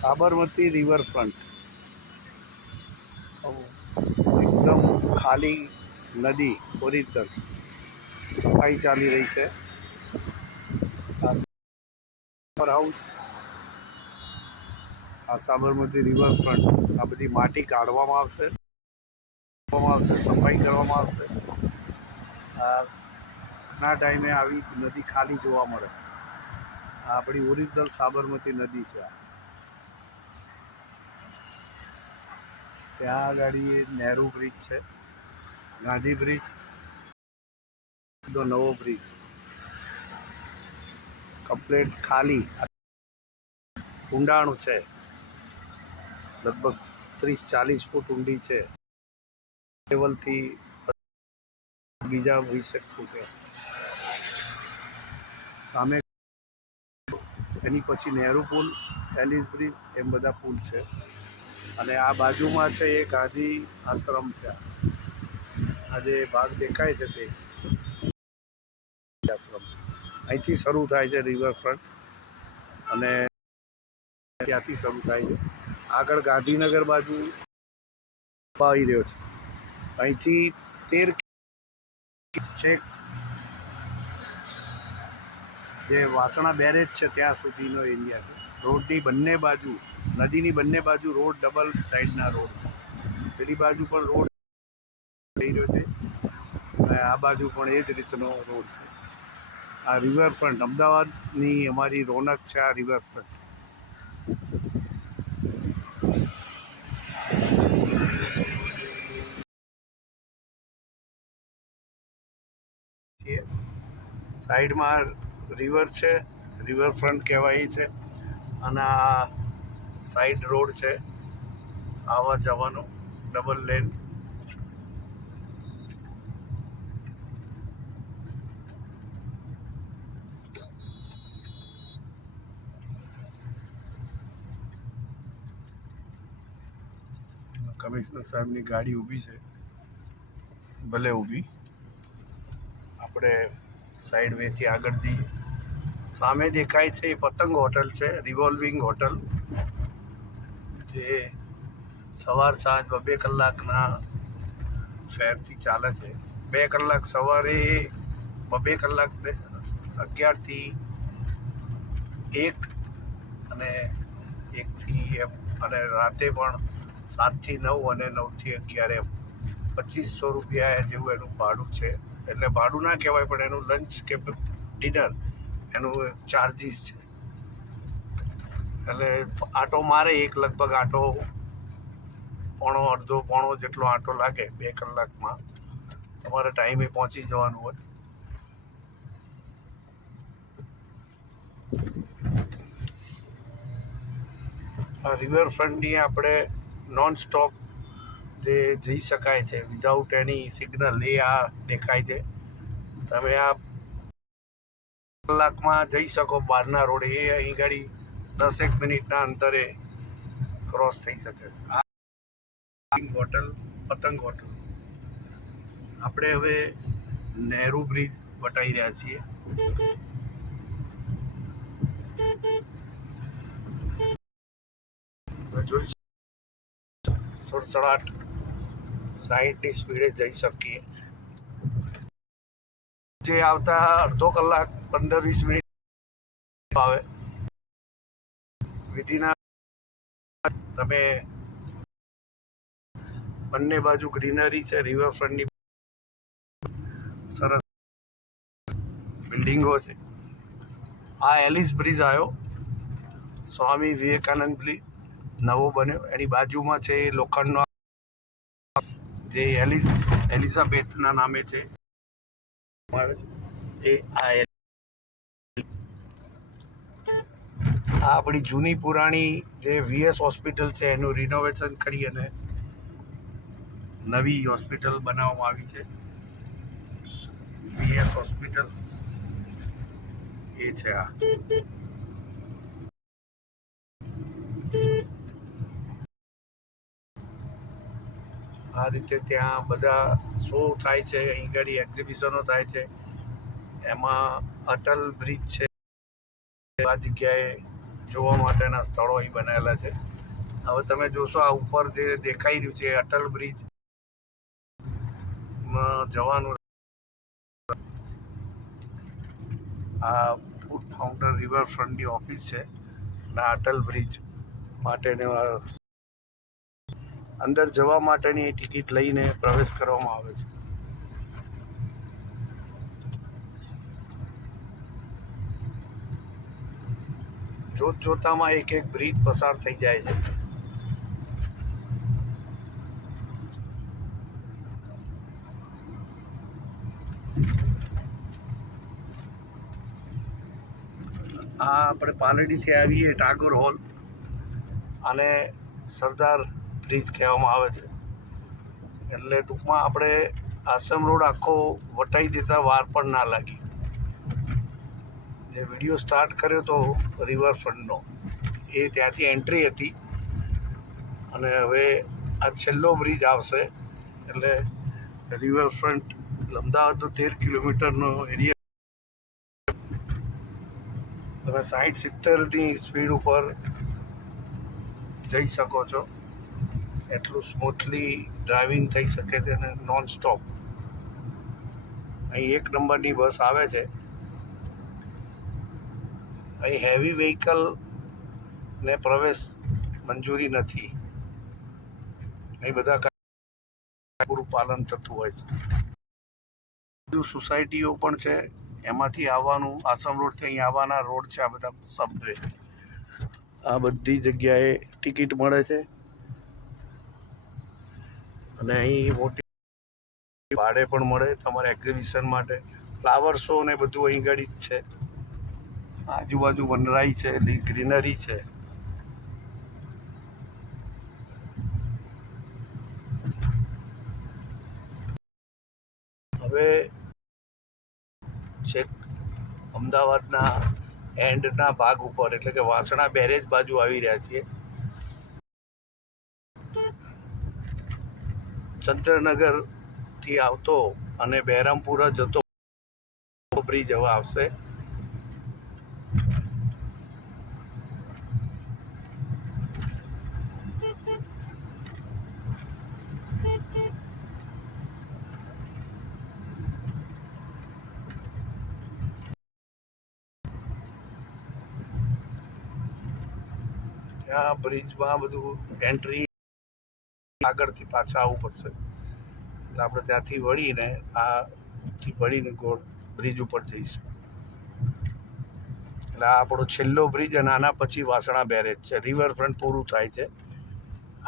Sabarmati riverfront એકદમ ખાલી નદી ઓરિજિનલ સફાઈ ચાલી રહી છે. આ સમર હાઉસ, આ સાબરમતી રિવરફ્રન્ટ, આ બધી માટી કાઢવામાં આવશે, સફાઈ કરવામાં આવશે. ના ટાઈમે આવી નદી ખાલી જોવા મળે. આ આપણી ઓરિજિનલ સાબરમતી નદી છે. ત્યાં આગળ નહેરુ બ્રિજ છે, ગાંધી બ્રિજ, નવો બ્રિજ કમ્પ્લીટ ખાલી. ઊંડાણ છે, લગભગ 30-40 ફૂટ ઊંડી છે. લેવલથી બીજા 20 ફૂટ સામે. એની પછી નહેરુ પુલ, એલિસ બ્રિજ, એમ બધા પુલ છે. અને આ બાજુમાં છે એ ગાંધી આશ્રમ છે. આ જે ભાગ દેખાય છે તે આશ્રમ અહીંથી શરૂ થાય છે રિવરફ્રન્ટ, અને ત્યાંથી શરૂ થાય છે. આગળ ગાંધીનગર બાજુ આવી રહ્યો છે. અહીંથી 13 છેક જે વાસણા બેરેજ છે ત્યાં સુધીનો એરિયા છે. રોડની બંને બાજુ, નદીની બંને બાજુ રોડ, ડબલ સાઈડના રોડ. પેલી બાજુ પણ રોડ થઈ રહ્યો છે, અને આ બાજુ પણ એ જ રીતનો રોડ છે. આ રિવરફ્રન્ટ અમદાવાદની અમારી રોનક છે. આ રિવરફ્રન્ટ સાઈડમાં રિવર છે, રિવરફ્રન્ટ કહેવાય છે. અને આ સાઈડ રોડ છે આવવા જવાનો, ડબલ લેન. કમિશનર સાહેબની ગાડી ઊભી છે, ભલે ઊભી. આપણે સાઈડ વેથી આગળ જઈએ. સામે દેખાય છે એ પતંગ હોટલ છે, રિવોલ્વિંગ હોટલ, જે સવાર સાંજ 2 કલાકના ફેરથી ચાલે છે. 2 કલાક સવારે, 2 કલાક 11 થી 1, અને 1 થી એમ, અને રાતે પણ 7 થી 9 અને 9 થી 11 એમ. 2500 રૂપિયા જેવું એનું ભાડું છે. એટલે ભાડું ના કહેવાય, પણ એનું લંચ કે ડિનર એનું ચાર્જીસ છે. એટલે આટો મારે એક, લગભગ આટો અડધો પોણો જેટલો આટો લાગે 2 કલાકમાં. તમારે ટાઈમે પહોંચી જવાનું હોય. આ રિવરફ્રન્ટની આપણે નોન સ્ટોપ જે જઈ શકાય છે વિધાઉટ એની સિગ્નલ, એ આ દેખાય છે. તમે આ કલાકમાં જઈ શકો બહારના રોડે. એ અહીં ગાડી 10 મિનિટના અંતરે ક્રોસ થઈ શકે. આ હોટલ, પતંગ હોટલ. આપણે હવે નહેરુ બ્રિજ વટાઈ રહ્યા છીએ. જોઈ 60-ની સ્પીડે જઈ શકીએ. જે આવતા અડધો કલાક 15-20 મિનિટ આવે. વિધિના તમે બંને બાજુ ગ્રીનરી છે, રિવરફ્રન્ટની સરસ બિલ્ડિંગો છે. આ એલિસ બ્રિજ આવ્યો, સ્વામી વિવેકાનંદ બ્રિજ નવો બન્યો. એની બાજુમાં છે લોખંડનો, જે એલિઝાબેથના નામે છે. એ આ આપણી જૂની પુરાણી જે VS હોસ્પિટલ છે એનું રિનોવેશન કરી અને નવી હોસ્પિટલ બનાવવામાં આવી છે. VS હોસ્પિટલ એ છે. આ રીતે ત્યાં બધા શો થાય છે, અહીં ઘડી એક્ઝિબિશનો થાય છે. એમાં અટલ બ્રિજ છે, આ જગ્યાએ જોવા માટેના સ્થળો અહીં બનાવેલા છે. હવે તમે જોશો આ ઉપર જે દેખાઈ રહ્યું છે અટલ બ્રિજમાં જવાનું. આ ફૂડ ફાઉન્ટેન રિવરફ્રન્ટની ઓફિસ છે અને અટલ બ્રિજ માટેની અંદર જવા માટેની ટિકિટ લઈને પ્રવેશ કરવામાં આવે છે. જોતામાં એક એક બ્રિજ પસાર થઈ જાય છે. આ આપણે પાલડીથી આવીએ ટાગોર હોલ અને સરદાર બ્રિજ કહેવામાં આવે છે. એટલે ટૂંકમાં આપણે આશ્રમ રોડ આખો વટાઈ દેતા વાર પણ ના લાગી. જે વિડીયો સ્ટાર્ટ કર્યો હતો રિવરફ્રન્ટનો એ ત્યાંથી એન્ટ્રી હતી અને હવે આ છેલ્લો બ્રિજ આવશે. એટલે રિવરફ્રન્ટ અમદાવાદનો 13 કિલોમીટરનો એરિયા તમે 60-70ની સ્પીડ ઉપર જઈ શકો છો. એટલું સ્મૂથલી ડ્રાઇવિંગ થઈ શકે છે અને નોન સ્ટોપ. અહીં 1 નંબરની બસ આવે છે. અહીં હેવી વ્હીકલને પ્રવેશ મંજૂરી નથી. અહીં બધા પૂરું પાલન થતું હોય છે. સોસાયટીઓ પણ છે, એમાંથી આવવાનું આસામ રોડથી અહીં આવવાના રોડ છે. આ બધા સબવે આ બધી જગ્યાએ ટિકિટ મળે છે અને અહીં મોટી ભાડે પણ મળે તમારે એક્ઝિબિશન માટે. ફ્લાવર શો ને બધું અહીં ગાડી જ છે. આજુબાજુ વનરાઈ છે, ગ્રીનરી છે. હવે છેક અમદાવાદના એન્ડના ભાગ ઉપર એટલે કે વાસણા બેરેજ બાજુ આવી રહ્યા છીએ. ચંદ્રનગરથી આવતો અને બહેરામપુરા જતો બ્રિજ હવે આવશે. ત્યાં બ્રિજમાં બધું એન્ટ્રી આગળથી પાછા આવવું પડશે. એટલે આપણે ત્યાંથી વળીને ગોળ બ્રિજ ઉપર જઈશું. એટલે આ આપણો છેલ્લો બ્રિજ અને આના પછી વાસણા બેરેજ છે. રિવરફ્રન્ટ પૂરું થાય છે.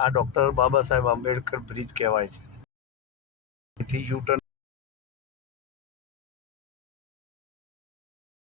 આ ડૉક્ટર બાબા સાહેબ આંબેડકર બ્રિજ કહેવાય છે. એથી યુટર્ન